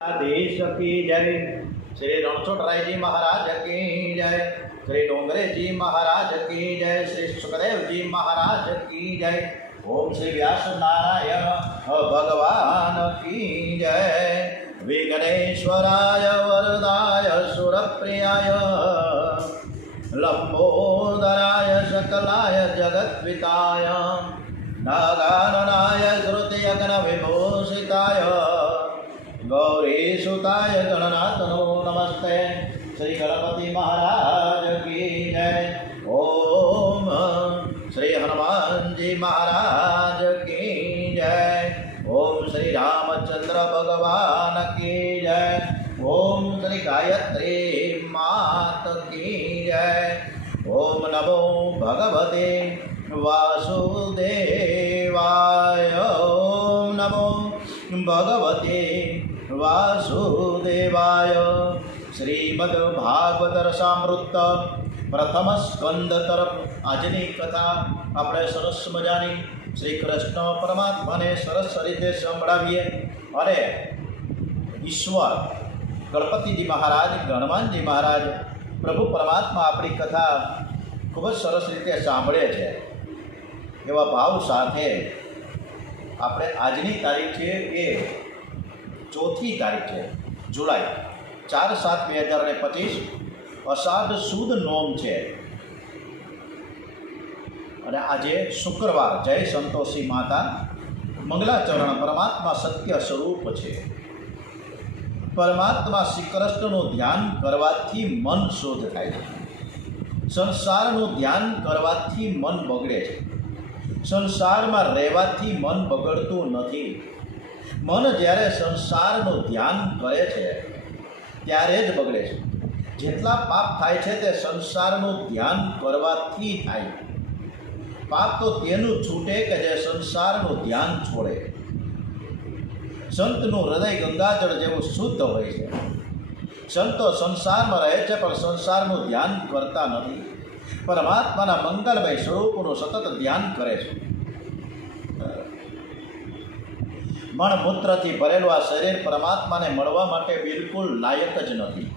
देश की जय। श्री रणछोड़राय जी महाराज की जय। श्री डोंगरे जी महाराज की जय। श्री सुखदेव जी महाराज की जय। ओम श्री व्यास नारायण भगवान की जय। विघ्नेश्वराय वरदाय सुरप्रियाय लंबोदराय सकलाय जगत्पिताय नागाननाय श्रुतियज्ञ विभूषिताय गौरीसुताय गणनाथ नमस्ते। श्री गणपति महाराज की जय। ओम श्री हनुमान जी महाराज की जय। ओम श्री रामचंद्र भगवान की जय। ओम श्री गायत्री मात की जय। ओम नमो भगवते वासुदेवाय। ओम नमो भगवते वासुदेवाय। श्रीमद्भागवत रसामृत प्रथम स्कंद तरफ આજની કથા આપણે સરસ મજાની શ્રી કૃષ્ણ પરમાત્માને સરસ રીતે સંભળાવીએ અને ઈશ્વર ગણપતિજી મહારાજ હનુમાનજી મહારાજ પ્રભુ પરમાત્મા આપણી કથા ખૂબ જ સરસ રીતે સાંભળે છે એવા ભાવ સાથે આપણે આજની તારીખ છે એ 4મી તારીખ છે જુલાઈ 4/7/2025 અષાઢ સુદ નોમ છે અને આજે શુક્રવાર જય સંતોષી માતા મંગલાચરણ પરમાત્મા સત્ય સ્વરૂપ છે। પરમાત્મા શ્રી કૃષ્ણનું ધ્યાન કરવાથી મન શુદ્ધ થાય છે। સંસારનું ધ્યાન કરવાથી મન બગડે છે। સંસારમાં રહેવાથી મન બગડતું નથી। મન જ્યારે સંસારનું ધ્યાન કરે છે ત્યારે જ બગડે છે। જેટલા પાપ થાય છે તે સંસારનું ધ્યાન કરવાથી થાય। પાપ તો તેનું છૂટે કે જે સંસારનું ધ્યાન છોડે। સંતનું હૃદય ગંગાજળ જેવું શુદ્ધ હોય છે। સંતો સંસારમાં રહે છે પણ સંસારનું ધ્યાન કરતા નથી। પરમાત્માના મંગલમય સ્વરૂપનું સતત ધ્યાન કરે છે। મણમૂત્રથી ભરેલું આ શરીર પરમાત્માને મળવા માટે બિલકુલ લાયક જ નથી।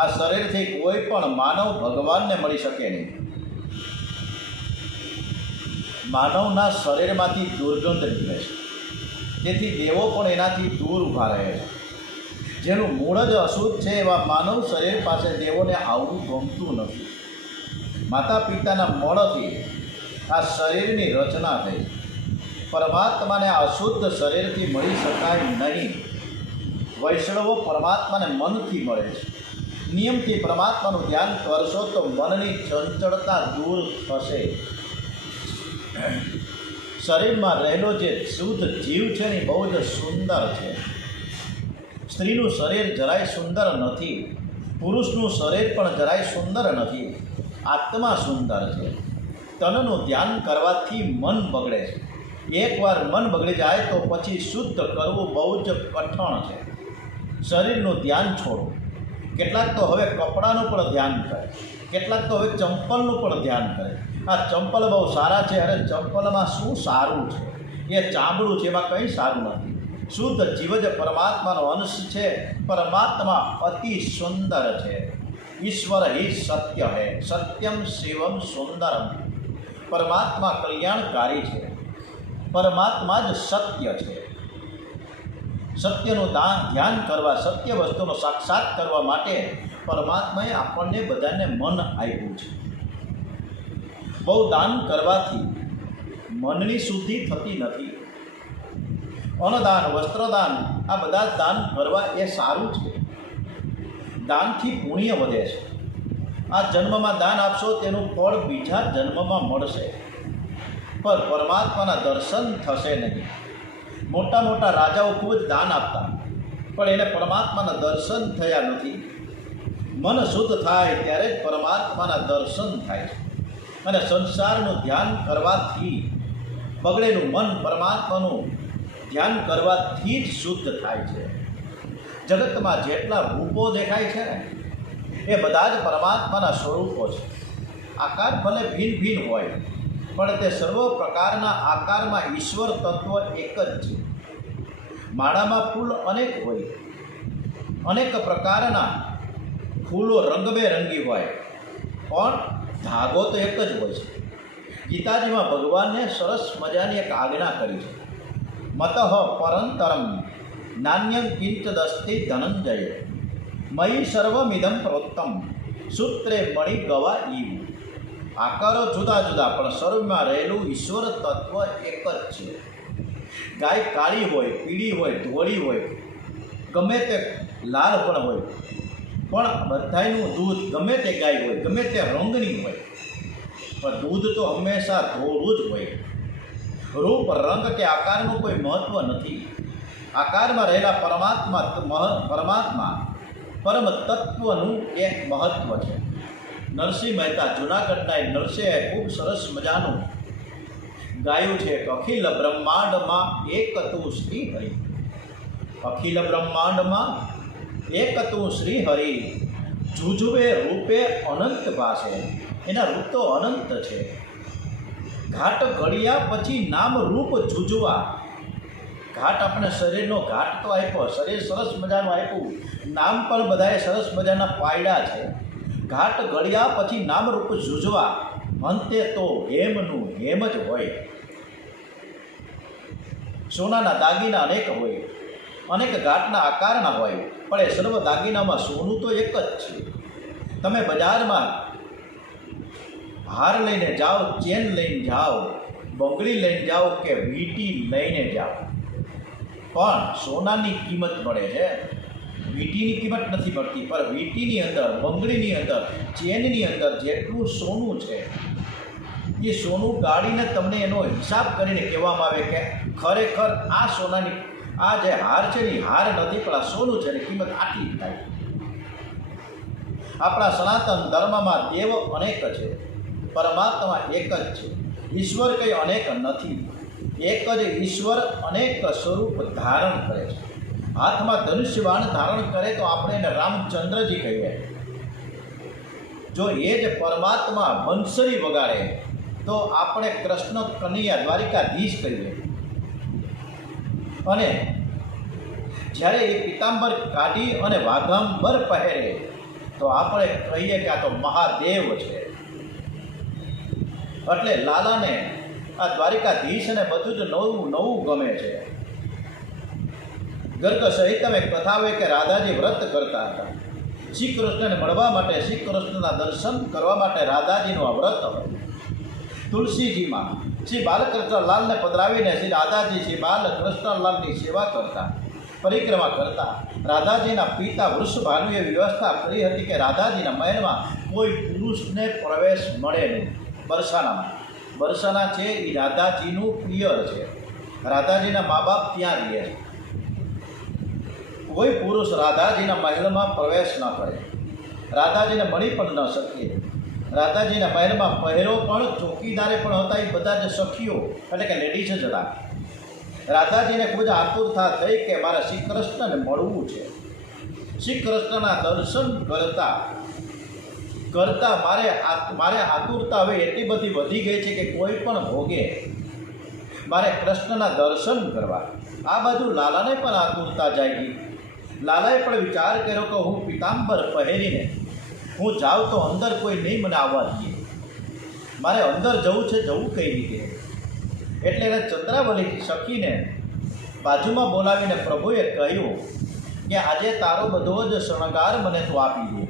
આ શરીરથી કોઈ પણ માનવ ભગવાનને મળી શકે નહીં। માનવના શરીરમાંથી દુર્ગંધ નીકળે છે, તેથી દેવો પણ એનાથી દૂર ઊભા રહે છે। જેનું મૂળ જ અશુદ્ધ છે એવા માનવ શરીર પાસે દેવોને આવવું ગમતું નથી। માતા પિતાના મળથી આ શરીરની રચના થઈ। પરમાત્માને આ અશુદ્ધ શરીરથી મળી શકાય નહીં। વૈષ્ણવો પરમાત્માને મનથી મળે છે। નિયમથી પરમાત્માનું ધ્યાન કરશો તો મનની ચંચળતા દૂર થશે। શરીરમાં રહેલો જે શુદ્ધ જીવ છે ને બહુ જ સુંદર છે। સ્ત્રીનું શરીર જરાય સુંદર નથી, પુરુષનું શરીર પણ જરાય સુંદર નથી। આત્મા સુંદર છે। તનનું ધ્યાન કરવાથી મન બગડે છે। એકવાર મન બગડી જાય તો પછી શુદ્ધ કરવું બહુ જ કઠણ છે। શરીરનું ધ્યાન છોડો। કેટલાક તો હવે કપડાનું પણ ધ્યાન કરે, કેટલાક તો હવે ચંપલનું પણ ધ્યાન કરે। આ ચંપલ બહુ સારા છે, અરે ચંપલમાં શું સારું છે? એ ચામડું છે, એમાં કંઈ સારું નથી। શુદ્ધ જીવ જ પરમાત્માનો અંશ છે। પરમાત્મા અતિ સુંદર છે। ઈશ્વર હિ સત્ય હૈ, સત્યમ શિવમ સુંદરમ। પરમાત્મા કલ્યાણકારી છે। પરમાત્મા જ સત્ય છે। સત્યનું ધ્યાન કરવા, સત્ય વસ્તુનો સાક્ષાત કરવા માટે પરમાત્માએ આપણને બધાને મન આપ્યું છે। બહુ દાન કરવાથી મનની શુદ્ધિ થતી નથી। અન્નદાન, વસ્ત્રદાન, આ બધા દાન કરવા એ સારું છે। દાનથી પુણ્ય વધે છે। આ જન્મમાં દાન આપશો તેનું ફળ બીજા જન્મમાં મળશે, પણ પરમાત્માના દર્શન થશે નહીં। મોટા મોટા રાજાઓ ખૂબ જ દાન આપતા, પણ એને પરમાત્માના દર્શન થયા નથી। મન શુદ્ધ થાય ત્યારે જ પરમાત્માના દર્શન થાય છે। અને સંસારનું ધ્યાન કરવાથી બગડેલું મન પરમાત્માનું ધ્યાન કરવાથી જ શુદ્ધ થાય છે। જગતમાં જેટલા રૂપો દેખાય છે ને એ બધા જ પરમાત્માના સ્વરૂપો છે। આકાર ભલે ભિન્ન ભિન્ન હોય પણ તે સર્વ પ્રકારના આકારમાં ઈશ્વર તત્વ એક જ છે। માળામાં ફૂલ અનેક હોય અનેક પ્રકારના ફૂલો રંગબેરંગી હોય, પણ ધાગો તો એક જ હોય છે. ગીતાજીમાં ભગવાનને સરસ મજાની એક આજ્ઞા કરી છે. મતઃ પરંતરમ નાન્યં કિંચદસ્તિ ધનંજય મયી સર્વમિદં પ્રોત્તમ સૂત્રે મણિ ગવા ઈવ. આકારો જુદા જુદા પણ સર્વમાં રહેલું ઈશ્વર તત્વ એક જ છે. ગાય કાળી હોય, પીળી હોય, ધોળી હોય, ગમે તે લાલ પણ હોય, પણ બધાયનું દૂધ ગમે તે ગાય હોય, ગમે તે રંગની હોય, પણ દૂધ તો હંમેશા ધોળું જ હોય. રૂપ, રંગ કે આકારનું કોઈ મહત્ત્વ નથી. આકારમાં રહેલા પરમાત્મા પરમ તત્વનું એક મહત્ત્વ છે. નરસિંહ મહેતા જૂનાગઢના એક નરસિંહે ખૂબ સરસ મજાનું ગાયું છે કે અખિલ બ્રહ્માંડમાં એક તું શ્રી હરિ. અખિલ બ્રહ્માંડમાં એક તું શ્રી હરિ જુજવે રૂપે અનંત ભાષે. એના રૂપ તો અનંત છે. ઘાટ ઘડિયા પછી નામ રૂપ જુજવા. ઘાટ આપણે શરીરનો ઘાટ તો આપ્યો, શરીર સરસ મજાનું આપ્યું, નામ પણ બધાએ સરસ મજાના પાડ્યા છે. ઘાટ ઘડિયા પછી નામ રૂપ જુજવા, અંતે તો હેમનું હેમ જ હોય. સોનાના દાગીના અનેક હોય, અનેક ઘાટના આકારના હોય, પણ એ સર્વ દાગીનામાં સોનું તો એક જ છે. તમે બજારમાં હાર લઈને જાઓ, ચેન લઈને જાઓ, બંગડી લઈને જાઓ કે વીંટી લઈને જાઓ, પણ સોનાની કિંમત મળે છે. વીંટીની કિંમત નથી મળતી. પણ વીંટીની અંદર, બંગડીની અંદર, ચેનની અંદર જેટલું સોનું છે એ સોનું ગાળીને તમને એનો હિસાબ કરીને કહેવામાં આવે કે ખરેખર આ સોનાની, આ જે હાર છે ને હાર નથી, પણ આ સોનું છે ને કિંમત આટલી થાય. આપણા સનાતન ધર્મમાં દેવ અનેક છે, પરમાત્મા એક જ છે. ઈશ્વર કંઈ અનેક નથી. એક જ ઈશ્વર અનેક સ્વરૂપ ધારણ કરે છે. હાથમાં ધનુષ્યબાણ ધારણ કરે તો આપણે એને રામચંદ્રજી કહીએ. જો એ જ પરમાત્મા બંસરી વગાડે તો આપણે કૃષ્ણ કનૈયા દ્વારિકાધીશ કહીએ. અને જ્યારે એ પિતાંબર કાઢી અને વાઘાંબર પહેરે તો આપણે કહીએ કે આ તો મહાદેવ છે. એટલે લાલાને આ દ્વારિકાધીશને બધું જ નવું નવું ગમે છે. ગર્ગ સહિત અમે કથા હોય કે રાધાજી વ્રત કરતા હતા. શ્રી કૃષ્ણને મળવા માટે, શ્રી કૃષ્ણના દર્શન કરવા માટે રાધાજીનું આ વ્રત હોય. તુલસીજીમાં શ્રી બાલકૃષ્ણલાલને પધરાવીને શ્રી રાધાજી શ્રી બાલકૃષ્ણલાલની સેવા કરતા, પરિક્રમા કરતા. રાધાજીના પિતા વૃષભાનુએ વ્યવસ્થા કરી હતી કે રાધાજીના મહેલમાં કોઈ પુરુષને પ્રવેશ મળે નહીં. બરસાના છે એ રાધાજીનું પિયર છે. રાધાજીના મા બાપ ત્યાં રહે છે. કોઈ પુરુષ રાધાજીના મહેલમાં પ્રવેશ ન કરે, રાધાજીને મળી પણ ન શકે. રાધાજીના મહેલમાં પહેરો પણ ચોકીદારે પણ હતા એ બધા જ સખીઓ એટલે કે લેડીઝ જ હતા. રાધાજીને ખૂબ જ આતુરતા થઈ કે મારે શ્રી કૃષ્ણને મળવું છે. શ્રી કૃષ્ણના દર્શન કરતા મારે આતુરતા હવે એટલી બધી વધી ગઈ છે કે કોઈ પણ ભોગે મારે કૃષ્ણના દર્શન કરવા. આ બાજુ લાલાને પણ આતુરતા જાગી. લાલાએ પણ વિચાર કર્યો કે હું પિતાંબર પહેરીને હું જાઉં તો અંદર કોઈ નહીં મને આવવા દે. મારે અંદર જવું છે, જવું કઈ રીતે? એટલે એને ચંદ્રાવલી સખીને બાજુમાં બોલાવીને પ્રભુએ કહ્યું કે આજે તારો બધો જ શણગાર મને તું આપી દે.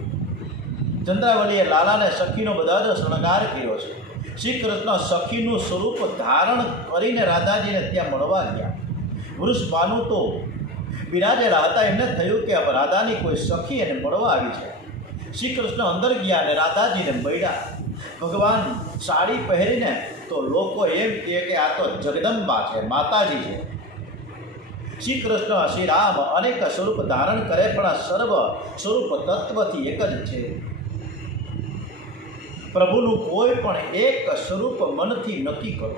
ચંદ્રાવલીએ લાલાને સખીનો બધા જ શણગાર કર્યો છે. શ્રી કૃષ્ણ સખીનું સ્વરૂપ ધારણ કરીને રાધાજીને ત્યાં મળવા ગયા. વૃષભાનુ તો બિરાજેલા હતા. એમને થયું કે હવે રાધાની કોઈ સખી એને મળવા આવી છે. શ્રી કૃષ્ણ અંદર ગયા અને રાધાજીને મળ્યા. ભગવાન સાડી પહેરીને તો લોકો એમ કહે કે આ તો જગદંબા છે, માતાજી છે. શ્રી કૃષ્ણ શ્રી રામ અનેક સ્વરૂપ ધારણ કરે પણ આ સર્વ સ્વરૂપ તત્વથી એક જ છે. પ્રભુનું કોઈ પણ એક સ્વરૂપ મનથી નક્કી કરો.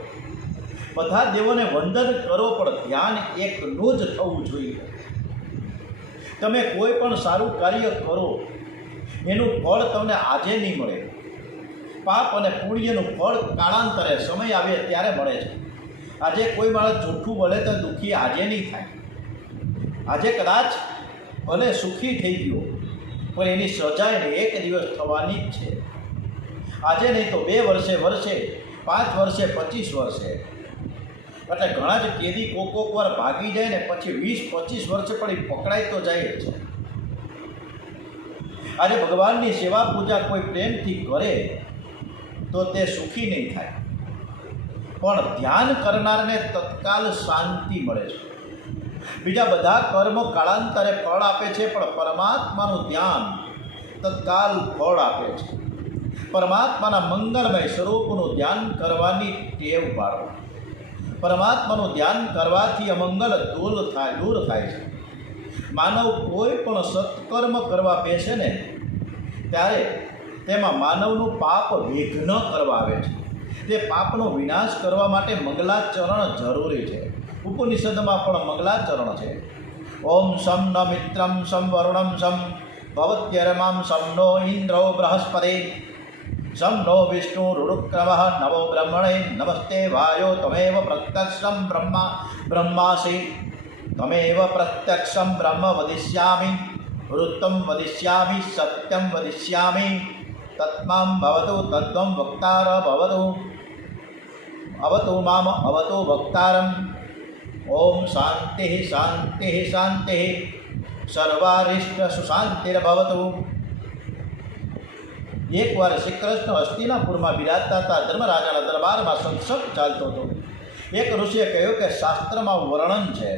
બધા દેવોને વંદન કરો પણ ધ્યાન એકનું જ થવું જોઈએ. તમે કોઈ પણ સારું કાર્ય કરો એનું ફળ તમને આજે નહીં મળે. પાપ અને પુણ્યનું ફળ કાળાંતરે સમય આવે ત્યારે મળે છે. આજે કોઈ માણસ જૂઠું બોલે તો દુઃખી આજે નહીં થાય. આજે કદાચ ભલે સુખી થઈ ગયો, પણ એની સજાને એક દિવસ થવાની જ છે. આજે નહીં તો 2 વર્ષે 5 વર્ષે 25 વર્ષે. એટલે ઘણા જ કેદી કોક વાર ભાગી જાય ને પછી 20-25 વર્ષે પણ એ પકડાય તો જાય જ છે. આજે ભગવાનની સેવા પૂજા કોઈ પ્રેમથી કરે તો તે સુખી નહીં થાય, પણ ધ્યાન કરનારને તત્કાલ શાંતિ મળે છે. બીજા બધા કર્મ કાળાંતરે ફળ આપે છે, પણ પરમાત્માનું ધ્યાન તત્કાલ ફળ આપે છે. પરમાત્માના મંગલમય સ્વરૂપનું ધ્યાન કરવાની ટેવ પાડો. પરમાત્માનું ધ્યાન કરવાથી અમંગલ દૂર થાય છે. માનવ કોઈ પણ સત્કર્મ કરવા બેસે ને ત્યારે તેમાં માનવનું પાપ વિઘ્ન કરવા આવે છે. તે પાપનો વિનાશ કરવા માટે મંગલાચરણ જરૂરી છે. ઉપનિષદમાં પણ મંગલાચરણ છે. ઓમ શમ ન મિત્રમ શમ વરુણમ શમ ભવત્યરમામ શમ નો ઇન્દ્રો બૃહસ્પતિ શમ નો વિષ્ણુ રુરુક્રમઃ નમો બ્રહ્મણે નમસ્તે વાયો તમેવ પ્રત્યક્ષમ બ્રહ્માસી તમેવ પ્રત્યક્ષમ બ્રહ્મ વદિષ્યામિ વૃત્તમ વદિષ્યામિ સત્યમ વદિષ્યામિ તત્મામ ભવતુ તત્વમ વક્તાર ભવતુ અવતુ મામ અવતુ વક્તારમ. ઓમ શાંતિ શાંતિ શાંતિ સર્વારિષ્ટ સુશાંતિર્ભવતુ. એકવાર શ્રી કૃષ્ણ હસ્તિનાપુરમાં બિરાજતા હતા. ધર્મરાજાના દરબારમાં સત્સંગ ચાલતો હતો. એક ઋષિએ કહ્યું કે શાસ્ત્રમાં વર્ણન છે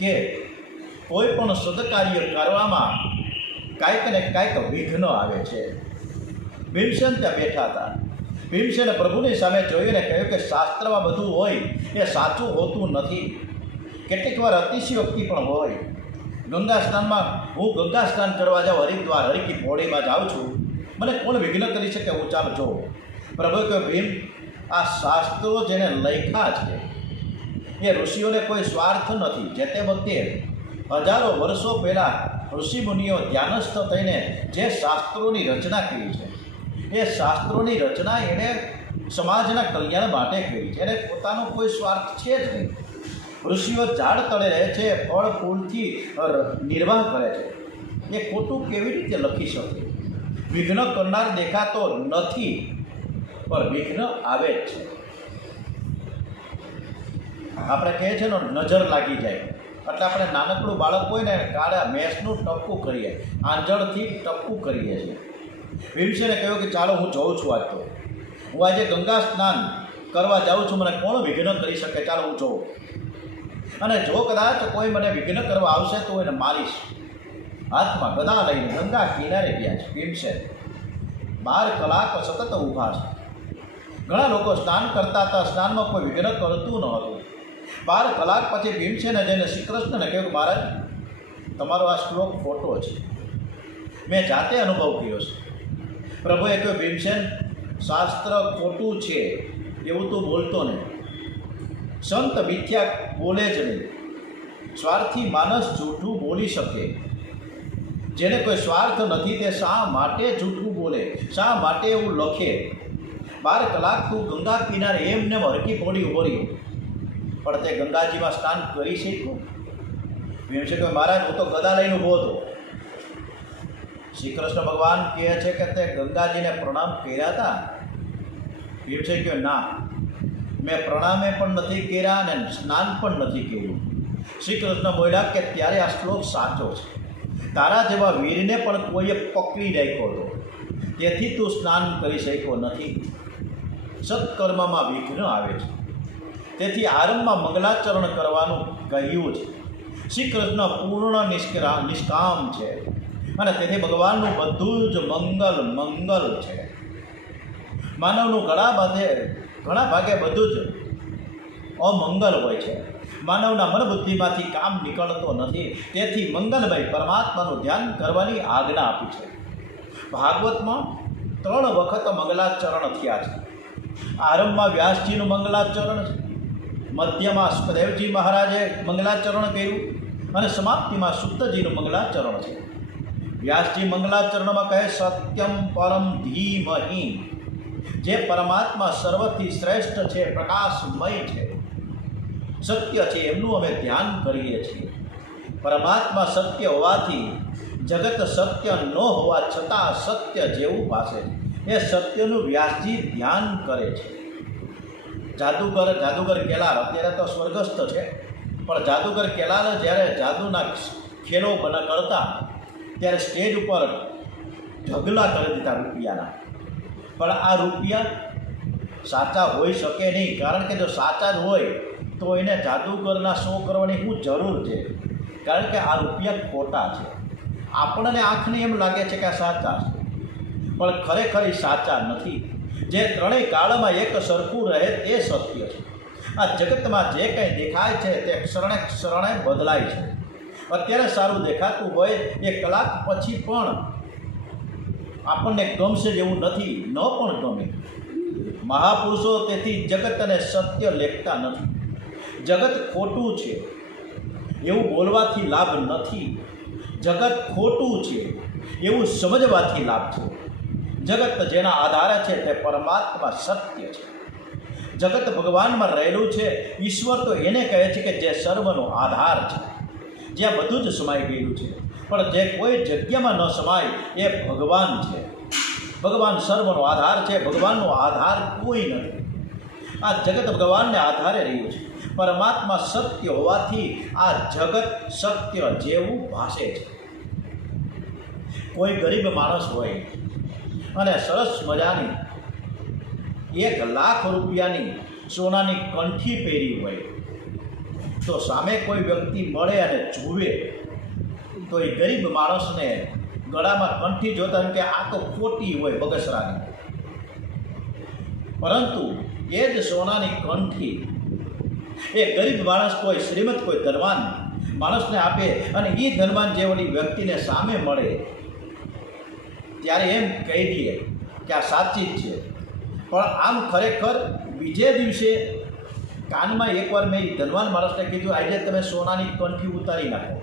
કે કોઈ પણ સદકાર્ય કરવામાં કાંઈક ને કાંઈક વિઘ્ન આવે છે. ભીમસેન ત્યાં બેઠા હતા. ભીમસેને પ્રભુની સામે જોઈને કહ્યું કે શાસ્ત્રમાં બધું હોય એ સાચું હોતું નથી. કેટલીક વાર અતિશયોક્તિ પણ હોય. ગંગા સ્નાનમાં હું ગંગા સ્નાન કરવા જાઉં, હરિદ્વાર હરિકી પોડીમાં જાઉં છું, મને કોણ વિઘ્ન કરી શકે? હું ચાલો જોઉં. પ્રભુએ કહ્યું, ભીમ, આ શાસ્ત્રો જેને લખ્યા છે એ ઋષિઓને કોઈ સ્વાર્થ નથી. જે તે વખતે હજારો વર્ષો પહેલાં ઋષિમુનિઓ ધ્યાનસ્થ થઈને જે શાસ્ત્રોની રચના કરી છે એ શાસ્ત્રોની રચના એણે સમાજના કલ્યાણ માટે કરી છે. એને પોતાનો કોઈ સ્વાર્થ છે જ નહીં. ઋષિઓ ઝાડ તળે રહે છે, ફળ ફૂલથી નિર્વાહ કરે છે. એ ખોટું કેવી રીતે લખી શકે? વિઘ્ન કરનાર દેખાતો નથી, પણ વિઘ્ન આવે જ છે. આપણે કહીએ છીએ ને, નજર લાગી જાય એટલે આપણે નાનકડું બાળક હોય ને કાળા મેષનું ટપકું કરીએ, આંજળથી ટપકું કરીએ છીએ. ભીમસેને કહ્યું કે ચાલો હું જોઉં છું. આજ તો હું આજે ગંગા સ્નાન કરવા જાઉં છું, મને કોણ વિઘ્ન કરી શકે? ચાલો હું જોઉં. અને જો કદાચ કોઈ મને વિઘ્ન કરવા આવશે તો એને મારીશ. હાથમાં ગદા લઈને ગંગા કિનારે ગયા છે ભીમસેન. 12 કલાક સતત ઊભા છે. ઘણા લોકો સ્નાન કરતા હતા, સ્નાનમાં કોઈ વિઘ્ન કરતું ન હતું. 12 કલાક પછી ભીમસેને જઈને શ્રી કૃષ્ણને કહ્યું, મહારાજ, તમારો આ શ્લોક ખોટો છે. મેં જાતે અનુભવ કર્યો છે. પ્રભુએ કહ્યું, ભીમસેન, શાસ્ત્ર ખોટું છે એવું તું બોલતો નહીં. સંત મિથ્યા બોલે જ નહીં. સ્વાર્થી માણસ જૂઠું બોલી શકે. જેને કોઈ સ્વાર્થ નથી તે શા માટે જૂઠું બોલે? શા માટે એવું લખે? 12 કલાક તું ગંગા કિનારે એમને હરકી પોડી ઊભો રહ્યો, પણ તે ગંગાજીમાં સ્નાન કરી શક્યો? ભીમસેન કહે, મહારાજ, હું તો ગદા લઈને ઊભો હતો. શ્રી કૃષ્ણ ભગવાન કહે છે કે તે ગંગાજીને પ્રણામ કર્યા હતા? ભીમસેન કહે, ના, મેં પ્રણામે પણ નથી કર્યા અને સ્નાન પણ નથી કર્યું. શ્રી કૃષ્ણ બોલ્યા કે ત્યારે આ શ્લોક સાચો છે. તારા જેવા વીરને પણ કોઈએ પકડી રાખ્યો હતો, તેથી તું સ્નાન કરી શક્યો નથી. સત્કર્મમાં વિઘ્ન આવે છે, તેથી આરંભમાં મંગલાચરણ કરવાનું કહ્યું છે. શ્રી કૃષ્ણ પૂર્ણ નિષ્કામ છે અને તેથી ભગવાનનું બધું જ મંગલ છે. માનવનું ઘણા ભાગે બધું જ અમંગલ હોય છે. માનવના મન બુદ્ધિમાંથી કામ નીકળતો નથી. તેથી મંગલમય પરમાત્માનું ધ્યાન કરવાની આજ્ઞા આપી છે. ભાગવતમાં 3 વખત મંગલાચરણ થયા છે. આરંભમાં વ્યાસજીનું મંગલાચરણ છે, મધ્યમાં સુખદેવજી મહારાજે મંગલાચરણ કર્યું અને સમાપ્તિમાં શુદ્ધજીનું મંગલાચરણ છે. વ્યાસજી મંગલાચરણમાં કહે, સત્યમ પરમ ધીમહિ. જે પરમાત્મા સર્વથી શ્રેષ્ઠ છે, પ્રકાશમય છે, સત્ય છે, એમનું અમે ધ્યાન કરીએ છીએ. પરમાત્મા સત્ય હોવાથી જગત સત્ય ન હોવા છતાં સત્ય જેવું ભાષે એ સત્યનું વ્યાસજી ધ્યાન કરે છે. જાદુગર કેલાર અત્યારે તો સ્વર્ગસ્થ છે, પણ જાદુગર કેલાર જ્યારે જાદુના ખેલો કરતા ત્યારે સ્ટેજ ઉપર ઢગલા કરી દીધા રૂપિયાના. પણ આ રૂપિયા સાચા હોઈ શકે નહીં, કારણ કે જો સાચા જ હોય તો એને જાદુગરના શો કરવાની શું જરૂર છે? કારણ કે આ રૂપિયા ખોટા છે. આપણને આંખને એમ લાગે છે કે આ સાચા છે, પણ ખરેખર એ સાચા નથી. જે ત્રણેય કાળમાં એક સરખું રહે તે સત્ય છે. આ જગતમાં જે કંઈ દેખાય છે તે ક્ષણે બદલાય છે. અત્યારે સારું દેખાતું હોય એ કલાક પછી પણ આપણને ગમશે જેવું નથી, ન પણ ગમે. મહાપુરુષો તેથી જગત અને સત્ય લેખતા નથી. જગત ખોટું છે એવું બોલવાથી લાભ નથી, જગત ખોટું છે એવું સમજવાથી લાભ છે. જગત જેના આધારે છે તે પરમાત્મા સત્ય છે. જગત ભગવાનમાં રહેલું છે. ઈશ્વર તો એને કહે છે કે જે સર્વનો આધાર છે, જ્યાં બધું જ સમાઈ ગયેલું છે. પણ જે કોઈ જગ્યામાં ન સમાય એ ભગવાન છે. ભગવાન સર્વનો આધાર છે. ભગવાનનો આધાર કોઈ નથી. આ જગત ભગવાનને આધારે રહ્યું છે. પરમાત્મા સત્ય હોવાથી આ જગત સત્ય જેવું ભાષે છે. કોઈ ગરીબ માણસ હોય અને સરસ મજાની 1,00,000 રૂપિયાની સોનાની કંઠી પહેરી હોય, તો સામે કોઈ વ્યક્તિ મળે અને જુએ તો એ ગરીબ માણસને ગળામાં કંઠી જોતા કે આ તો ખોટી હોય બગસરાની. પરંતુ એ જ સોનાની કંઠી એ ગરીબ માણસ કોઈ શ્રીમંત કોઈ ધનવાન માણસને આપે અને એ ધનવાન જેવડી વ્યક્તિને સામે મળે ત્યારે એમ કહી દઈએ કે આ સાચી જ છે. પણ આમ ખરેખર બીજે દિવસે કાનમાં એકવાર મેં ધનવાન માણસને કીધું, આજે તમે સોનાની કંઠી ઉતારી નાખો,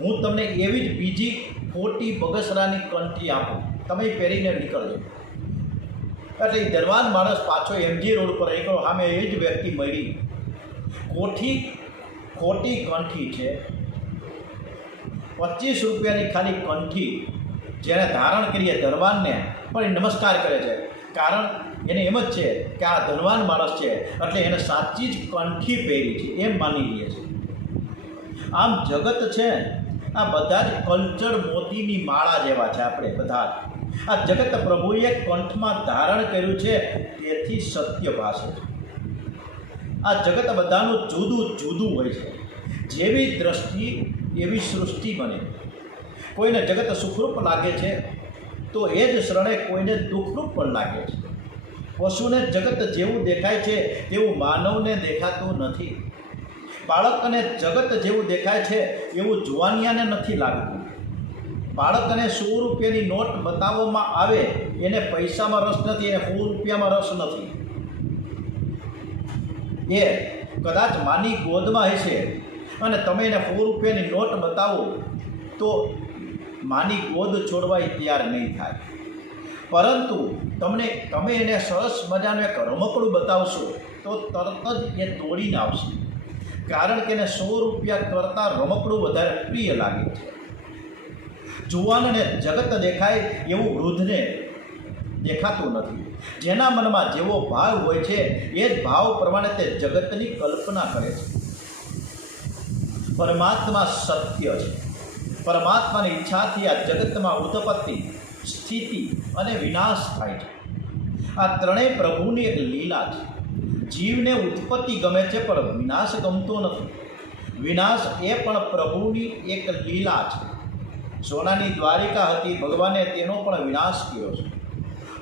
હું તમને એવી જ બીજી ખોટી બગસરાની કંઠી આપું, તમે પહેરીને નીકળજો. એટલે એ ધનવાન માણસ પાછો એમજી રોડ પર નીકળો, સામે એ જ વ્યક્તિ મળી. ખોટી કંઠી છે, 25 રૂપિયાની ખાલી કંઠી જેને ધારણ કરીએ ધનવાનને પણ એ નમસ્કાર કરે છે. કારણ એને એમ જ છે કે આ ધનવાન માણસ છે એટલે એને સાચી જ કંઠી પહેરી છે એમ માની લે છે. આમ જગત છે આ બધા જ કલ્ચર મોતીની માળા જેવા છે. આપણે બધા જ આ જગત પ્રભુએ કંઠમાં ધારણ કર્યું છે, તેથી સત્ય ભાષે છે. આ જગત બધાનું જુદું જુદું હોય છે. જેવી દ્રષ્ટિ એવી સૃષ્ટિ બને. કોઈને જગત સુખરૂપ લાગે છે તો એ જ ક્ષણે કોઈને દુઃખરૂપ પણ લાગે છે. પશુને જગત જેવું દેખાય છે તેવું માનવને દેખાતું નથી. બાળકને જગત જેવું દેખાય છે એવું જુવાનિયાને નથી લાગતું. બાળકને 100 રૂપિયાની નોટ બતાવવામાં આવે એને પૈસામાં રસ નથી, એને 100 રૂપિયામાં રસ નથી. એ કદાચ માની ગોદમાં હશે અને તમે એને 100 રૂપિયાની નોટ બતાવો તો માની ગોદ છોડવા તૈયાર નહીં થાય. પરંતુ તમે એને સરસ મજાનું એક રમકડું બતાવશો તો તરત જ એ દોડીને આવશે. કારણ કે એને 100 રૂપિયા કરતાં રમકડું વધારે પ્રિય લાગે છે. જુવાનને જગત દેખાય એવું વૃદ્ધને દેખાતું નથી. જેના મનમાં જેવો ભાવ હોય છે એ જ ભાવ પ્રમાણે તે જગતની કલ્પના કરે છે. પરમાત્મા સત્ય છે. પરમાત્માની ઈચ્છાથી આ જગતમાં ઉત્પત્તિ, સ્થિતિ અને વિનાશ થાય છે. આ ત્રણેય પ્રભુની એક લીલા છે. જીવને ઉત્પત્તિ ગમે છે પણ વિનાશ ગમતો નથી. વિનાશ એ પણ પ્રભુની એક લીલા છે. સોનાની દ્વારિકા હતી, ભગવાને તેનો પણ વિનાશ કર્યો છે.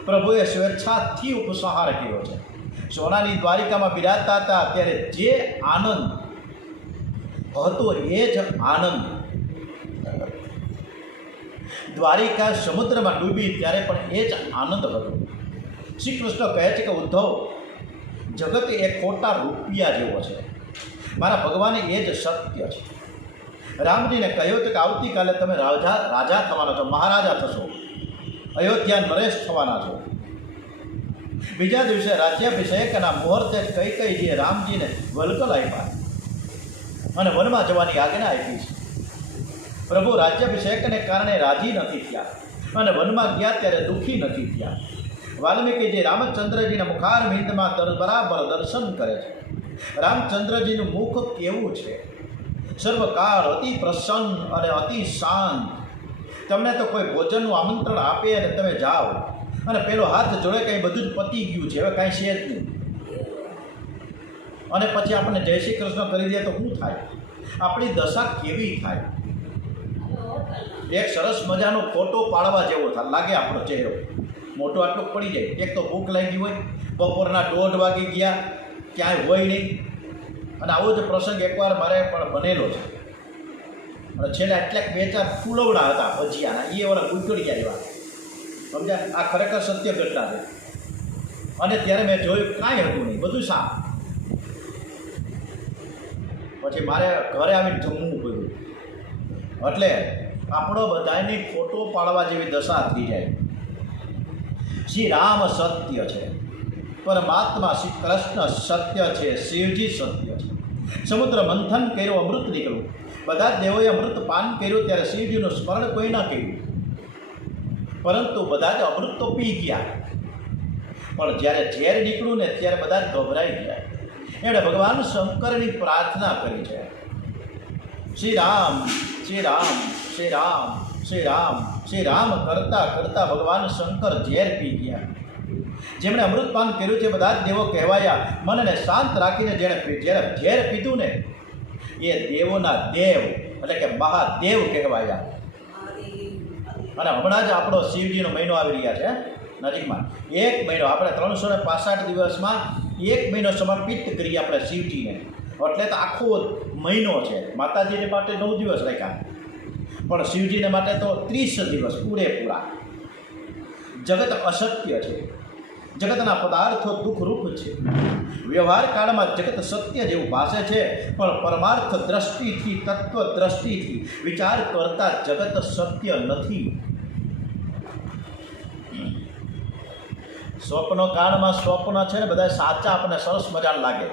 પ્રભુએ સ્વેચ્છાથી ઉપસંહાર કર્યો છે. સોનાની દ્વારિકામાં બિરાજતા હતા ત્યારે જે આનંદ હતો એ જ આનંદ દ્વારિકા સમુદ્રમાં ડૂબી ત્યારે પણ એ જ આનંદ હતો. શ્રી કૃષ્ણ કહે છે કે ઉદ્ધવ, જગત એ ખોટા રૂપિયા જેવો છે, મારા ભગવાને એ જ સત્ય છે. રામજીને કહ્યું હતું કે આવતીકાલે તમે રાજા થવાના છો, મહારાજા થશો, અયોધ્યા નરેશ થવાના છો. બીજા દિવસે રાજ્યાભિષેકના મુહૂર્તે કઈ રામજીને વલકલ આપ્યા અને વનમાં જવાની આજ્ઞા આપી છે. પ્રભુ રાજ્યાભિષેકને કારણે રાજી નથી થયા અને વનમાં ગયા ત્યારે દુઃખી નથી થયા. વાલ્મીકીજી રામચંદ્રજીના મુખારવિંદમાં બરાબર દર્શન કરે છે. રામચંદ્રજીનું મુખ કેવું છે? સર્વકાળ અતિ પ્રસન્ન અને અતિ શાંત. તમને તો કોઈ ભોજનનું આમંત્રણ આપે અને તમે જાઓ અને પેલો હાથ જોડે કંઈ બધું જ પતી ગયું છે, હવે કાંઈ છે જ નહીં, અને પછી આપણને જય શ્રી કૃષ્ણ કરી દે તો શું થાય? આપણી દશા કેવી થાય? એક સરસ મજાનો ફોટો પાડવા જેવો થાય લાગે આપણો ચહેરો, મોટો આટલો પડી જાય. એક તો ભૂખ લાગી હોય, બપોરના 1:30 વાગી ગયા, ક્યાંય હોય નહીં. અને આવો જ પ્રસંગ એકવાર મારે પણ બનેલો છે. અને છેલ્લે એટલાક 2-4 ફૂલવડા હતા ભજીયાના, એ ઓલા ગુંચળિયા જેવા, સમજ્યા? આ ખરેખર સત્ય ઘટના છે. અને ત્યારે મેં જોયું કાંઈ હતું નહીં, બધું સાફ. પછી મારે ઘરે આવીને જમવું પડ્યું. એટલે આપણો બધાની ફોટો પાડવા જેવી દશા થઈ જાય. શ્રી રામ સત્ય છે, પરમાત્મા શ્રી કૃષ્ણ સત્ય છે, શિવજી સત્ય છે. સમુદ્ર મંથન કર્યું, અમૃત નીકળ્યું. બધા જ દેવોએ અમૃત પાન કર્યું ત્યારે શિવજીનું સ્મરણ કોઈ ના કર્યું, પરંતુ બધા જ અમૃત તો પી ગયા. પણ જ્યારે ઝેર નીકળ્યું ને ત્યારે બધા જ ગભરાઈ ગયા. એમણે ભગવાન શંકરની પ્રાર્થના કરી છે, શ્રી રામ શ્રી રામ શ્રી રામ શ્રી રામ શ્રી રામ કરતા કરતા ભગવાન શંકર ઝેર પી ગયા. જેમણે અમૃતપાન કર્યું છે બધા જ દેવો કહેવાયા. મનને શાંત રાખીને જેણે ઝેર પીધું ને એ દેવોના દેવ એટલે કે મહાદેવ કહેવાયા. અને હમણાં જ આપણો શિવજીનો મહિનો આવી રહ્યા છે નજીકમાં. 1 મહિનો આપણે 365 દિવસમાં 1 મહિનો સમર્પિત કરીએ આપણે શિવજીને, એટલે તો આખો મહિનો છે. માતાજીને માટે 9 દિવસ રાખ્યા, પણ શિવજીને માટે તો 30 દિવસ પૂરેપૂરા. જગત અસત્ય છે, જગતના પદાર્થો દુઃખરૂપ છે. વ્યવહાર કાળમાં જગત સત્ય જેવું ભાષે છે, પણ પરમાર્થ દ્રષ્ટિથી, તત્વ દ્રષ્ટિથી વિચાર કરતા જગત સત્ય નથી. સ્વપ્ન કાળમાં સ્વપ્ન છે ને બધા સાચા આપણને સરસ મજા લાગે,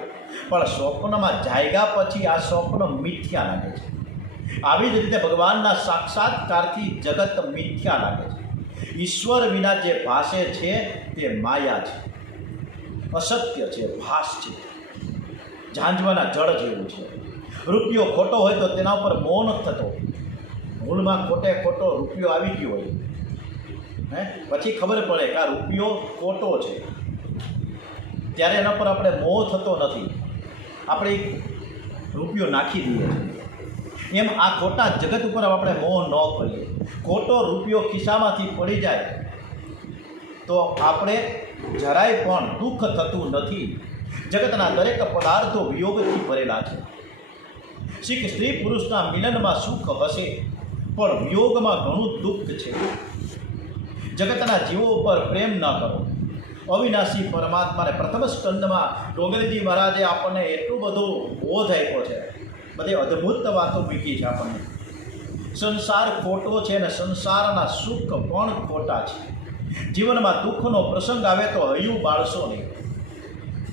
પણ સ્વપ્નમાં જાયગા પછી આ સ્વપ્ન મિથ્યા લાગે છે. આવી જ રીતે ભગવાનના સાક્ષાત્કારથી જગત મિથ્યા લાગે છે. ઈશ્વર વિના જે ભાષે છે તે માયા છે, અસત્ય છે, ભાસ છે, ઝાંઝવાના જળ જેવું છે. રૂપિયો ખોટો હોય તો તેના ઉપર મોહ નથી થતો. ભૂલમાં ખોટો રૂપિયો આવી ગયો હોય પછી ખબર પડે કે આ રૂપિયો ખોટો છે, ત્યારે એના પર આપણે મોહ થતો નથી, આપણે રૂપિયો નાખી દઈએ છીએ. એમ આ ખોટા જગત ઉપર આપણે મોહ ન કરીએ. ખોટો રૂપિયો ખિસ્સામાંથી પડી જાય તો આપણે જરાય પણ દુઃખ થતું નથી. જગતના દરેક પદાર્થો વિયોગથી ભરેલા છે. સ્ત્રી પુરુષના મિલનમાં સુખ હશે, પણ વિયોગમાં ઘણું દુઃખ છે. જગતના જીવો ઉપર પ્રેમ ન કરો. અવિનાશી પરમાત્માને પ્રથમ સ્કંદમાં ડોંગરીજી મહારાજે આપણને એટલું બધું બોધ આપ્યો છે, બધી અદ્ભુત વાતો મૂકી છે આપણને. સંસાર ખોટો છે અને સંસારના સુખ પણ ખોટા છે. જીવનમાં દુઃખનો પ્રસંગ આવે તો હૈયું બાળશો નહીં.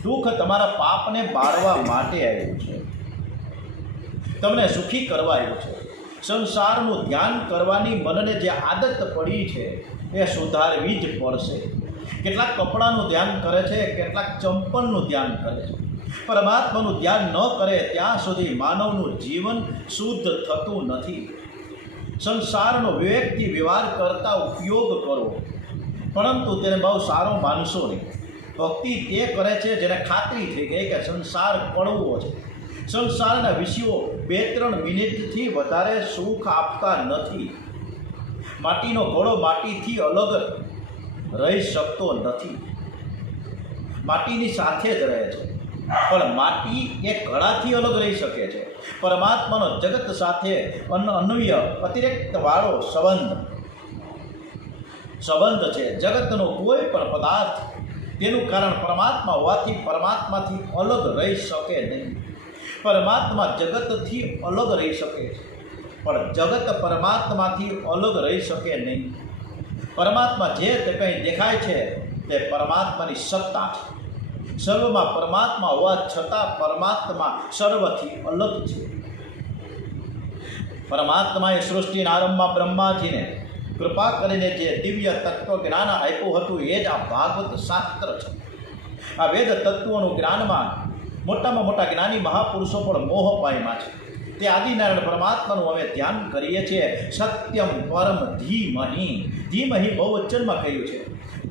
દુઃખ તમારા પાપને બાળવા માટે આવ્યું છે, તમને સુખી કરવા આવ્યું છે. સંસારનું ધ્યાન કરવાની મનને જે આદત પડી છે એ સુધારવી જ પડશે. કેટલાક કપડાનું ધ્યાન કરે છે, કેટલાક ચંપલનું ધ્યાન કરે છે. પરમાત્માનું ધ્યાન ન કરે ત્યાં સુધી માનવનું જીવન શુદ્ધ થતું નથી. સંસારનો વિવેકથી વ્યવહાર કરતા ઉપયોગ કરો, પરંતુ તેને બહુ સારો માનશો નહીં. ભક્તિ તે કરે છે જેને ખાતરી થઈ ગઈ કે સંસાર કડવો છે. સંસારના વિષયો 2-3 મિનિટથી વધારે સુખ આપતા નથી. માટીનો ઘોડો માટીથી અલગ રહી શકતો નથી, માટીની સાથે જ રહે છે. પણ માટી એ ઘડાથી અલગ રહી શકે છે. પરમાત્માનો જગત સાથે અન્વય અતિરિક્તવાળો સંબંધ છે. જગતનો કોઈ પણ પદાર્થ તેનું કારણ પરમાત્મા હોવાથી પરમાત્માથી અલગ રહી શકે નહીં. પરમાત્મા જગતથી અલગ રહી શકે છે, પણ જગત પરમાત્માથી અલગ રહી શકે નહીં. પરમાત્મા જે તે કંઈ દેખાય છે તે પરમાત્માની સત્તા છે. સર્વમાં પરમાત્મા હોવા છતાં પરમાત્મા સર્વથી અલગ છે. પરમાત્માએ સૃષ્ટિના આરંભમાં બ્રહ્માજીને કૃપા કરીને જે દિવ્ય તત્વ જ્ઞાન આપ્યું હતું એ જ આ ભાગવત શાસ્ત્ર છે. આ વેદ તત્વોનું જ્ઞાનમાં મોટામાં મોટા જ્ઞાની મહાપુરુષો પણ મોહ પામ્યા છે. તે આદિનારાયણ પરમાત્માનું અમે ધ્યાન કરીએ છીએ. સત્યમ પરમ ધીમહિ. ધીમહિ બહુવચનમાં કહ્યું છે.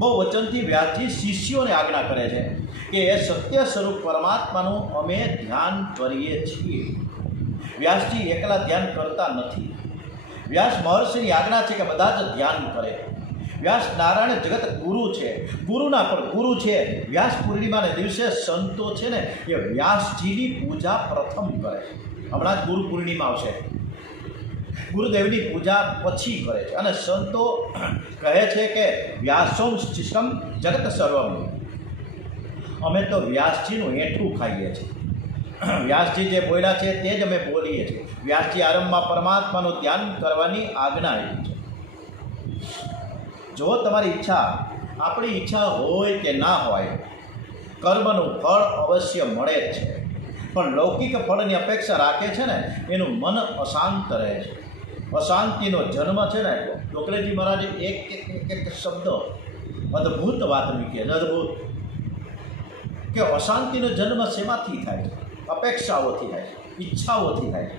બહુવચનથી વ્યાસજી શિષ્યોને આજ્ઞા કરે છે કે એ સત્ય સ્વરૂપ પરમાત્માનું અમે ધ્યાન કરીએ છીએ. વ્યાસજી એકલા ધ્યાન કરતા નથી. વ્યાસ મહર્ષિની આજ્ઞા છે કે બધા જ ધ્યાન કરે. વ્યાસ નારાયણ જગત ગુરુ છે, ગુરુના પણ ગુરુ છે. વ્યાસ પૂર્ણિમાને દિવસે સંતો છે ને એ વ્યાસજીની પૂજા પ્રથમ કરે. હમણાં જ ગુરુ પૂર્ણિમા આવશે, ગુરુદેવની પૂજા પછી કરે છે. અને સંતો કહે છે કે વ્યાસોમ શિષ્યમ જગત સર્વમ. અમે તો વ્યાસજીનું હેઠું ખાઈએ છીએ. વ્યાસજી જે બોલ્યા છે તે જ અમે બોલીએ છીએ. વ્યાસજી આરંભમાં પરમાત્માનું ધ્યાન કરવાની આજ્ઞા આપી છે. જો તમારી ઈચ્છા, આપણી ઈચ્છા હોય કે ના હોય, કર્મનું ફળ અવશ્ય મળે જ છે. પણ લૌકિક ફળની અપેક્ષા રાખે છે ને એનું મન અશાંત રહે છે. અશાંતિનો જન્મ છે ને, ડોકરેજી મહારાજે એક શબ્દ અદ્ભુત વાત મૂકી, અદ્ભુત, કે અશાંતિનો જન્મ શેમાંથી થાય છે? અપેક્ષાઓથી થાય છે, ઈચ્છાઓથી થાય છે.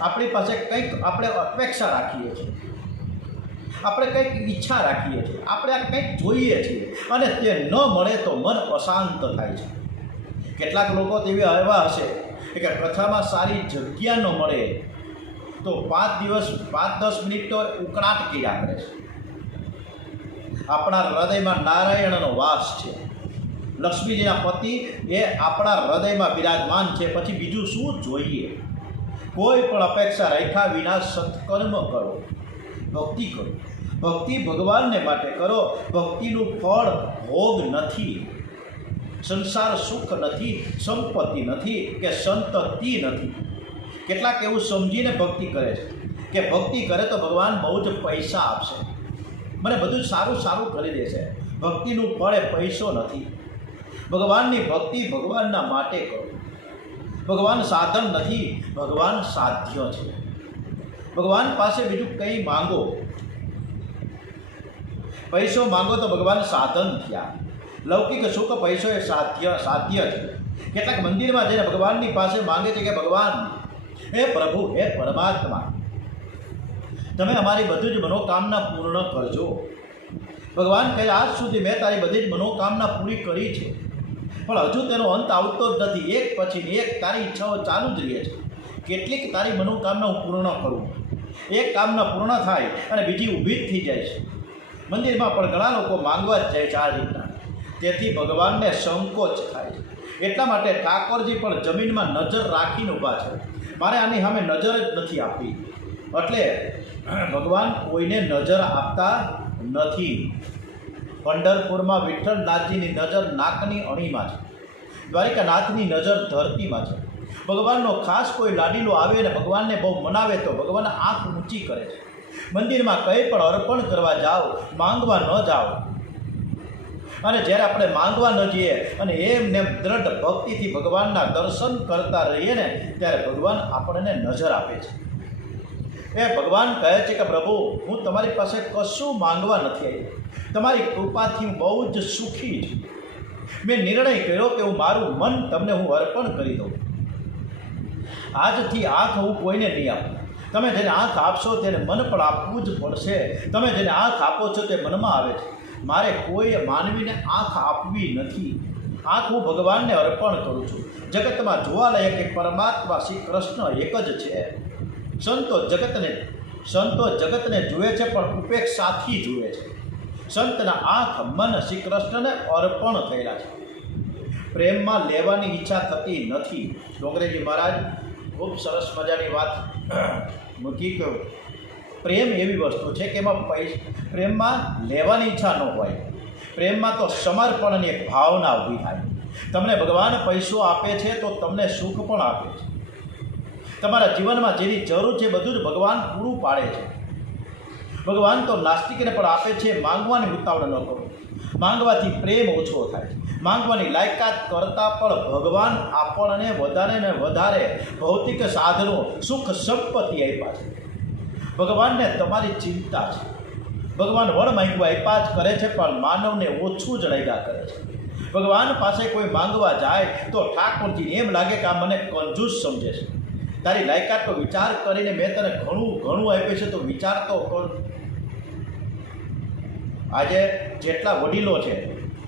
આપણી પાસે કંઈક આપણે અપેક્ષા રાખીએ છીએ, આપણે કંઈક ઈચ્છા રાખીએ છીએ, આપણે આ કંઈક જોઈએ છીએ અને તે ન મળે તો મન અશાંત થાય છે. કેટલાક લોકો તેવી એવા હશે કે કથામાં સારી જગ્યા ન મળે તો 5 દિવસ 5-10 મિનિટ તો ઉકળાટ કર્યા કરે છે. આપણા હૃદયમાં નારાયણનો વાસ છે. લક્ષ્મીજીના પતિ એ આપણા હૃદયમાં બિરાજમાન છે. પછી બીજું શું જોઈએ? કોઈ પણ અપેક્ષા રાખ્યા વિના સત્કર્મ કરો, ભક્તિ કરો. ભક્તિ ભગવાનને માટે કરો. ભક્તિનું ફળ ભોગ નથી, સંસાર સુખ નથી, સંપત્તિ નથી કે સંતતિ નથી. કેટલાક એવું સમજીને ભક્તિ કરે છે કે ભક્તિ કરે તો ભગવાન બહુ જ પૈસા આપશે, મને બધું સારું સારું કરી દેશે. ભક્તિનું ફળ એ પૈસો નથી. ભગવાનની ભક્તિ ભગવાનના માટે કરો. ભગવાન સાધન નથી, ભગવાન સાધ્ય છે. ભગવાન પાસે બીજું કંઈ માંગો, પૈસો માંગો તો ભગવાન સાધન થયા. લૌકિક સુખ પૈસો એ સાધ્ય છે. કેટલાક મંદિરમાં જઈને ભગવાનની પાસે માંગે છે કે ભગવાન, હે પ્રભુ, હે પરમાત્મા, તમે અમારી બધી જ મનોકામના પૂર્ણ કરજો. ભગવાન કહે, આજ સુધી મેં તારી બધી જ મનોકામના પૂરી કરી છે, પણ હજુ તેનો અંત આવતો જ નથી. એક પછી એક તારી ઈચ્છાઓ ચાલુ જ રહે છે. કેટલીક તારી મનોકામના હું પૂર્ણ કરું. એક કામના પૂર્ણ થાય અને બીજી ઊભી જ થઈ જાય છે. મંદિરમાં પણ ઘણા લોકો માંગવા જ જાય છે આ રીતના. તેથી ભગવાનને સંકોચ થાય છે. એટલા માટે ઠાકોરજી પણ જમીનમાં નજર રાખીને ઊભા છે. મારે આની સામે નજર જ નથી આપી. એટલે ભગવાન કોઈને નજર આપતા નથી. પંઢરપુરમાં વિઠ્ઠલનાથજીની નજર નાકની અણીમાં છે, દ્વારિકાનાથની નજર ધરતીમાં છે. ભગવાનનો ખાસ કોઈ લાડીલો આવે ને ભગવાનને બહુ મનાવે તો ભગવાન આંખ ઊંચી કરે છે. મંદિરમાં કંઈ પણ અર્પણ કરવા જાઓ, માંગવા ન જાઓ. અને જ્યારે આપણે માંગવા ન જઈએ અને એમને દ્રઢ ભક્તિથી ભગવાનના દર્શન કરતા રહીએ ને ત્યારે ભગવાન આપણને નજર આપે છે. એ ભગવાન કહે છે કે પ્રભુ, હું તમારી પાસે કશું માંગવા નથી આવ્યો. તમારી કૃપાથી હું બહુ જ સુખી છું. મેં નિર્ણય કર્યો કે હું મારું મન તમને હું અર્પણ કરી દઉં. આજથી આંખ હું કોઈને નહીં આપું. તમે જેને આંખ આપશો તેને મન પણ આપવું જ પડશે. તમે જેને આંખ આપો છો તે મનમાં આવે છે. મારે કોઈ માનવીને આંખ આપવી નથી. આંખ હું ભગવાનને અર્પણ કરું છું. જગતમાં જોવાલાયક એક પરમાત્મા શ્રી કૃષ્ણ એક જ છે. સંતો જગતને જુએ છે પણ ઉપેક્ષાથી જુએ છે. સંતના આંખ મન શ્રી કૃષ્ણને અર્પણ થયેલા છે. પ્રેમમાં લેવાની ઈચ્છા થતી નથી. ડોંગરેજી મહારાજ ખૂબ સરસ મજાની વાત મૂકી કે પ્રેમ એવી વસ્તુ છે કે એમાં પ્રેમમાં લેવાની ઈચ્છા ન હોય. પ્રેમમાં તો સમર્પણની એક ભાવના ઊભી થાય. તમને ભગવાન પૈસો આપે છે તો તમને સુખ પણ આપે છે. તમારા જીવનમાં જેની જરૂર છે બધું જ ભગવાન પૂરું પાડે છે. ભગવાન તો નાસ્તિકને પણ આપે છે. માંગવાની ઉતાવળ ન કરો. માંગવાથી પ્રેમ ઓછો થાય. માંગવાની લાયકાત કરતાં પણ ભગવાન આપણને વધારે ને વધારે ભૌતિક સાધનો, સુખ સંપત્તિ આપ્યા છે. ભગવાનને તમારી ચિંતા છે. ભગવાન વડ માંગવા આપ્યા જ કરે છે, પણ માનવને ઓછું જ લાગ્યા કરે છે. ભગવાન પાસે કોઈ માંગવા જાય તો ઠાકોરજીને એમ લાગે કે આ મને કંજૂસ સમજે છે. તારી લાયકાતનો વિચાર કરીને મેં તને ઘણું ઘણું આપ્યું છે, તો વિચાર તો કર. આજે જેટલા વડીલો છે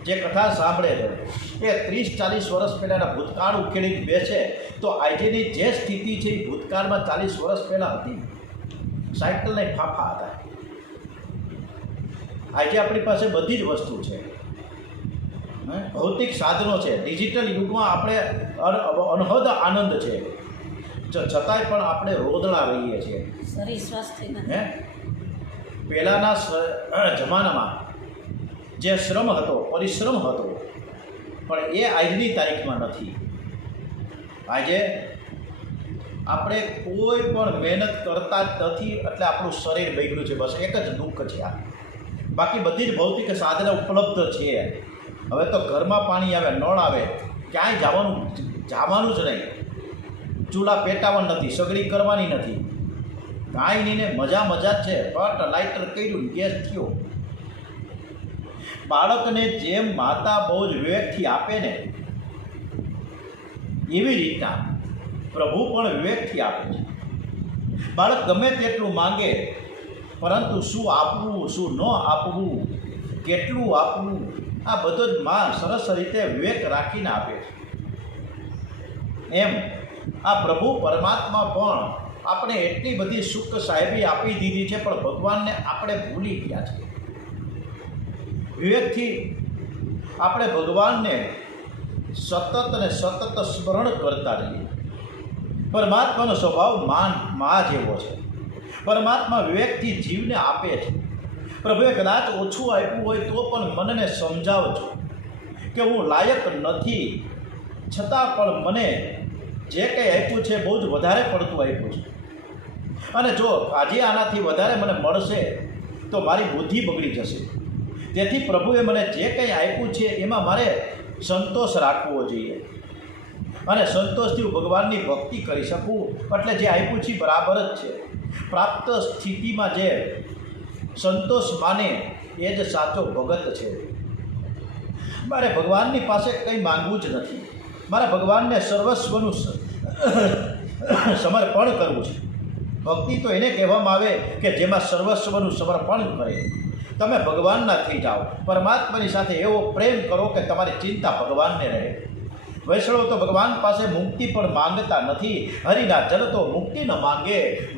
જે કથા સાંભળે છે એ 30-40 વર્ષ પહેલાંના ભૂતકાળ ઉકેલી બેસે તો આજની જે સ્થિતિ છે એ ભૂતકાળમાં 40 વર્ષ પહેલાં હતી. સાયકલના ફાફા હતા. આજે આપણી પાસે બધી જ વસ્તુ છે, ભૌતિક સાધનો છે. ડિજિટલ યુગમાં આપણે અનહદ આનંદ છે, છતાંય પણ આપણે રોદણા રહીએ છીએ. શરીર સ્વાસ્થ્ય હે પહેલાંના જમાનામાં જે શ્રમ હતો, પરિશ્રમ હતો, પણ એ આજની તારીખમાં નથી. આજે આપણે કોઈ પણ મહેનત કરતા જ નથી, એટલે આપણું શરીર બગડ્યું છે. બસ એક જ દુઃખ છે આ. બાકી બધી જ ભૌતિક સાધનો ઉપલબ્ધ છે. હવે તો ઘરમાં પાણી આવે, નળ આવે, ક્યાંય જવાનું જ નહીં. ચૂલા પેટાવા નથી, સગડી કરવાની નથી, કાંઈ નહીં ને મજા જ છે. બટ લાઇટર કર્યું, ગેસ થયો. બાળકને જેમ માતા બહુ જ વિવેકથી આપે ને, એવી રીતના પ્રભુ પણ વિવેકથી આપે છે. બાળક ગમે તેટલું માંગે, પરંતુ શું આપવું, શું ન આપવું, કેટલું આપવું, આ બધો જ માં સરસ રીતે વિવેક રાખીને આપે છે. એમ આ પ્રભુ પરમાત્મા પણ આપણે એટલી બધી સુખ સાહેબી આપી દીધી છે, પણ ભગવાનને આપણે ભૂલી ગયા છે. વિવેકથી આપણે ભગવાનને સતત અને સતત સ્મરણ કરતા રહીએ. પરમાત્માનો સ્વભાવ મા જેવો છે. પરમાત્મા વિવેકથી જીવને આપે છે. પ્રભુએ કદાચ ઓછું આપ્યું હોય તો પણ મનને સમજાવજો કે હું લાયક નથી, છતાં પણ મને જે કંઈ આપ્યું છે બહુ જ વધારે પડતું આપ્યું છે, અને જો આજે આનાથી વધારે મને મળશે તો મારી બુદ્ધિ બગડી જશે. તેથી પ્રભુએ મને જે કંઈ આપ્યું છે એમાં મારે સંતોષ રાખવો જોઈએ, અને સંતોષથી હું ભગવાનની ભક્તિ કરી શકું. એટલે જે આપ્યું છે બરાબર જ છે. પ્રાપ્ત સ્થિતિમાં જે સંતોષ માને એ જ સાચો ભગત છે. મારે ભગવાનની પાસે કંઈ માંગવું જ નથી. મારે ભગવાનને સર્વસ્વનું સમર્પણ કરવું છે. ભક્તિ તો એને કહેવામાં આવે કે જેમાં સર્વસ્વનું સમર્પણ કરે. તમે ભગવાનના થઈ જાઓ, પરમાત્માની સાથે એવો પ્રેમ કરો કે તમારી ચિંતા ભગવાનને રહે. વૈષ્ણવ તો ભગવાન પાસે મુક્તિ પણ માંગતા નથી. હરિના જન તો મુક્તિ ન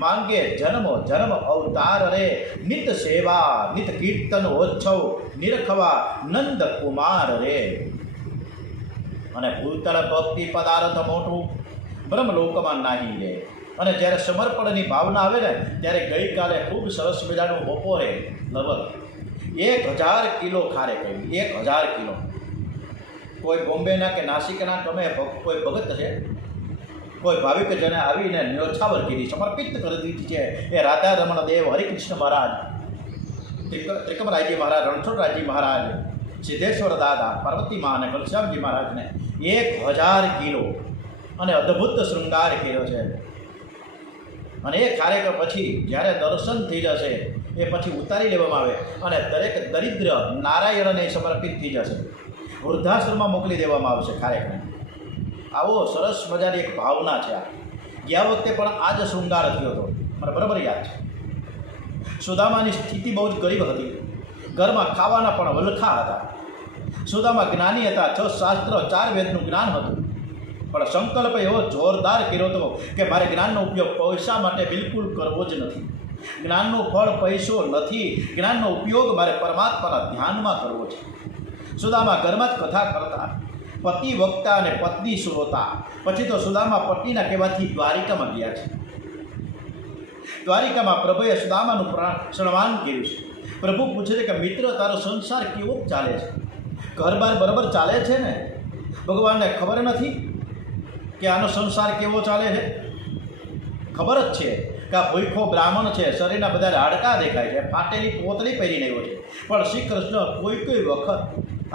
માંગે જન્મ અવતાર રે. નિત સેવા નિત કીર્તન ઓછવ નિરખવા નંદ કુમાર રે. અને ભૂતળ ભક્તિ પદાર્થ મોટું બ્રહ્મલોકમાં નાહી રે. અને જ્યારે સમર્પણની ભાવના આવે ને, ત્યારે ગઈકાલે ખૂબ સરસ મજાનું બપોરે લવર 1000 કિલો ખારે કહ્યું. 1000 કિલો. કોઈ બોમ્બેના કે નાસિકના તમે કોઈ ભગત છે, કોઈ ભાવિક જણે આવીને ન્યોછાવર કીધી, સમર્પિત કરી દીધી છે. એ રાધા રમણ દેવ, હરિકૃષ્ણ મહારાજ, ત્રિકમરાયજી મહારાજ, રણછોડરાયજી મહારાજ, સિદ્ધેશ્વર દાદા, પાર્વતી મા અને ઘનશ્યામજી મહારાજને 1000 કિલો અને અદ્ભુત શૃંગાર કર્યો છે. અને એ કાર્યક્રમ પછી જ્યારે દર્શન થઈ જશે એ પછી ઉતારી લેવામાં આવે અને દરેક દરિદ્ર નારાયણને સમર્પિત થઈ જશે. વૃદ્ધાશ્રમમાં મોકલી દેવામાં આવશે કાર્યક્રમ. આવો સરસ મજાની એક ભાવના છે. ગયા વખતે પણ આ જ શૃંગાર થયો હતો, મને બરાબર યાદ છે. સુદામાની સ્થિતિ બહુ જ ગરીબ હતી. ઘરમાં ખાવાના પણ વલખા હતા. સુદામા જ્ઞાની હતા, 6 શાસ્ત્ર 4 વેદનું જ્ઞાન હતું, પણ સંકલ્પ એવો જોરદાર કર્યો હતો કે મારે જ્ઞાનનો ઉપયોગ પૈસા માટે બિલકુલ કરવો જ નથી. જ્ઞાનનું ફળ પૈસો નથી. જ્ઞાનનો ઉપયોગ મારે પરમાત્માના ધ્યાનમાં કરવો છે. સુદામા ઘરમાં જ કથા કરતા, પતિ વક્તા અને પત્ની શ્રોતા. પછી તો સુદામા પત્નીના કહેવાથી દ્વારિકામાં ગયા છે. દ્વારિકામાં પ્રભુએ સુદામાનું સન્માન કર્યું છે. પ્રભુ પૂછે છે કે મિત્ર, તારો સંસાર કેવો ચાલે છે? ઘર-બાર બરાબર ચાલે છે ને? ભગવાનને ખબર નથી કે આનો સંસાર કેવો ચાલે છે? ખબર જ છે કે આ ભૂખો બ્રાહ્મણ છે, શરીરના બધા હાડકાં દેખાય છે, ફાટેલી પોતળી પહેરીને આવ્યો છે, પણ શ્રી કૃષ્ણ કોઈ વખત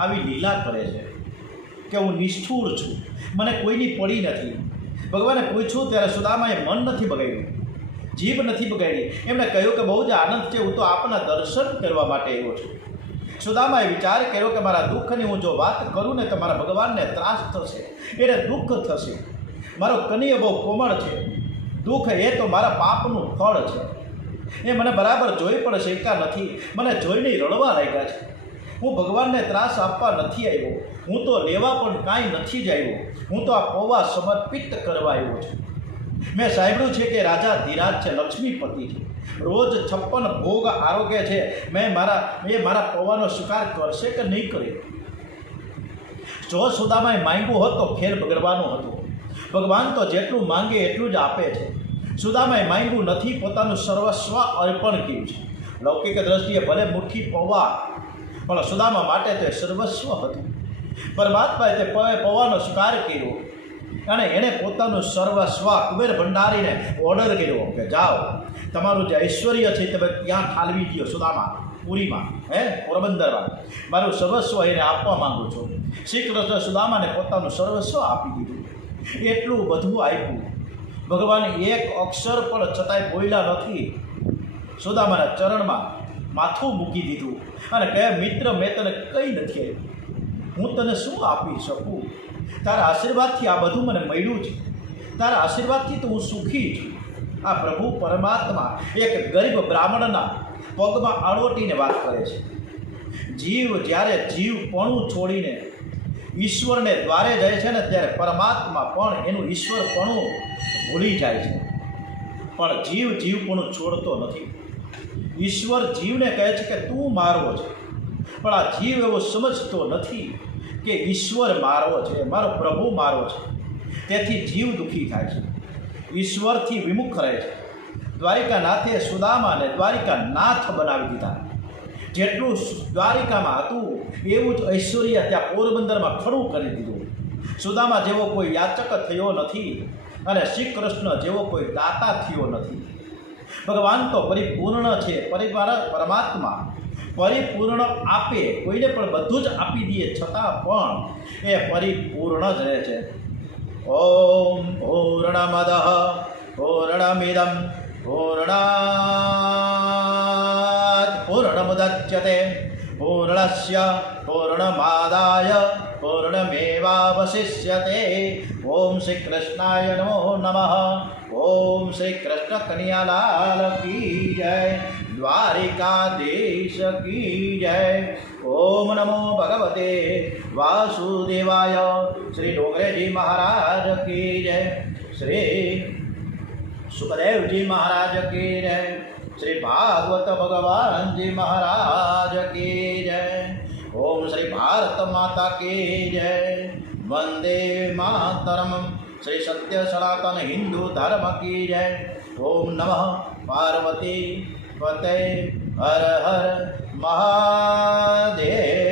આવી લીલા કરે છે કે હું નિષ્ઠુર છું, મને કોઈની પડી નથી. ભગવાને પૂછ્યું ત્યારે સુદામાએ મન નથી બગાડ્યું. જીભ નથી બગાડી. એમણે કહ્યું કે બહુ જ આનંદ છે, હું તો આપના દર્શન કરવા માટે આવ્યો છું. સુદામાએ વિચાર કર્યો કે મારા દુઃખની હું જો વાત કરું ને તો મારા ભગવાનને ત્રાસ થશે, એને દુઃખ થશે. મારો કનૈયો બહુ કોમળ છે, દુઃખ એ તો મારા પાપનું ફળ છે. એ મને બરાબર જોઈ પણ શક્યા નથી, મને જોઈને રડવા લાગ્યા છે. હું ભગવાનને ત્રાસ આપવા નથી આવ્યો, હું તો લેવા પણ કાંઈ નથી જ આવ્યો, હું તો આ પૌવા સમર્પિત કરવા આવ્યો છું. મેં સાંભળ્યું છે કે રાજા ધીરાજ છે, લક્ષ્મીપતિ છે, રોજ 56 ભોગ આરોગ્ય છે. એ મારા પૌવાનો સ્વીકાર કરશે કે નહીં કરે? જો સુદામાએ માંગ્યું હોત તો ખેલ બગડવાનો હતો. ભગવાન તો જેટલું માંગે એટલું જ આપે છે. સુદામાએ માંગ્યું નથી, પોતાનું સર્વસ્વ અર્પણ કર્યું છે. લૌકિક દ્રષ્ટિએ ભલે મુઠ્ઠી પૌવા, પણ સુદામા માટે તે સર્વસ્વ હતું. પરમાત્માએ તે પૌવાનો સ્વીકાર કર્યો અને એણે પોતાનું સર્વસ્વ કુબેર ભંડારીને ઓર્ડર કર્યો કે જાઓ, તમારું જે ઐશ્વર્ય છે તમે ત્યાં ઠાલવી દો. સુદામા પુરીમાં, પોરબંદરમાં મારું સર્વસ્વ એને આપવા માગું છું. શ્રી કૃષ્ણ સુદામાને પોતાનું સર્વસ્વ આપી દીધું. એટલું બધું આપ્યું. ભગવાન એક અક્ષર પણ છતાંય બોલ્યા નથી. સુદામાના ચરણમાં માથું મૂકી દીધું અને કહે, મિત્ર, મેં તને કંઈ નથી આપ્યું, હું તને શું આપી શકું? તારા આશીર્વાદથી આ બધું મને મળ્યું છે, તારા આશીર્વાદથી તો હું સુખી છું. આ પ્રભુ પરમાત્મા એક ગરીબ બ્રાહ્મણના પગમાં આળોટીને વાત કરે છે. જીવ જ્યારે જીવપણું છોડીને ઈશ્વરને દ્વારે જાય છે ને, ત્યારે પરમાત્મા પણ એનું ઈશ્વરપણું ભૂલી જાય છે. પણ જીવપણું છોડતો નથી. ઈશ્વર જીવને કહે છે કે તું મારો છે, પણ આ જીવ એવો સમજતો નથી કે ઈશ્વર મારો છે, મારો પ્રભુ મારો છે. તેથી જીવ દુઃખી થાય છે, ઈશ્વરથી વિમુખ રહે છે. દ્વારિકાનાથે સુદામાને દ્વારિકાનાથ બનાવી દીધા. જેટલું દ્વારિકામાં હતું એવું જ ઐશ્વર્ય ત્યાં પોરબંદરમાં ખડું કરી દીધું. સુદામા જેવો કોઈ યાચક થયો નથી અને શ્રી કૃષ્ણ જેવો કોઈ દાતા થયો નથી. ભગવાન તો પરિપૂર્ણ છે. પરમાત્મા પરિપૂર્ણ આપે, કોઈને પણ બધું જ આપી દે, છતાં પણ એ પરિપૂર્ણ જ રહે છે. ઓમ પૂર્ણમદઃ પૂર્ણમિદં પૂર્ણાત પૂર્ણમુદચ્યતે પૂર્ણસ્ય પૂર્ણમાદાય પૂર્ણમેવાવશિષ્યતે. ઓમ શ્રી કૃષ્ણાય નમો નમઃ. ઓમ શ્રી કૃષ્ણ કનૈયાલાલ કી જય, દ્વારિકાધીશ કી જય. ઓમ નમો ભગવતે વાસુદેવાય. શ્રી ડોંગરેજી મહારાજ કી જય, શ્રી સુખદેવજી મહારાજ કી જય, શ્રી ભાગવત ભગવાનજી મહારાજ કી જય. ઓમ શ્રી ભારત માતા કી જય. વંદે માતરમ. શ્રી સત્ય સનાતન હિન્દુ ધર્મ કી જય. ઓમ નમઃ પાર્વતી પતે. હર હર મહાદેવ.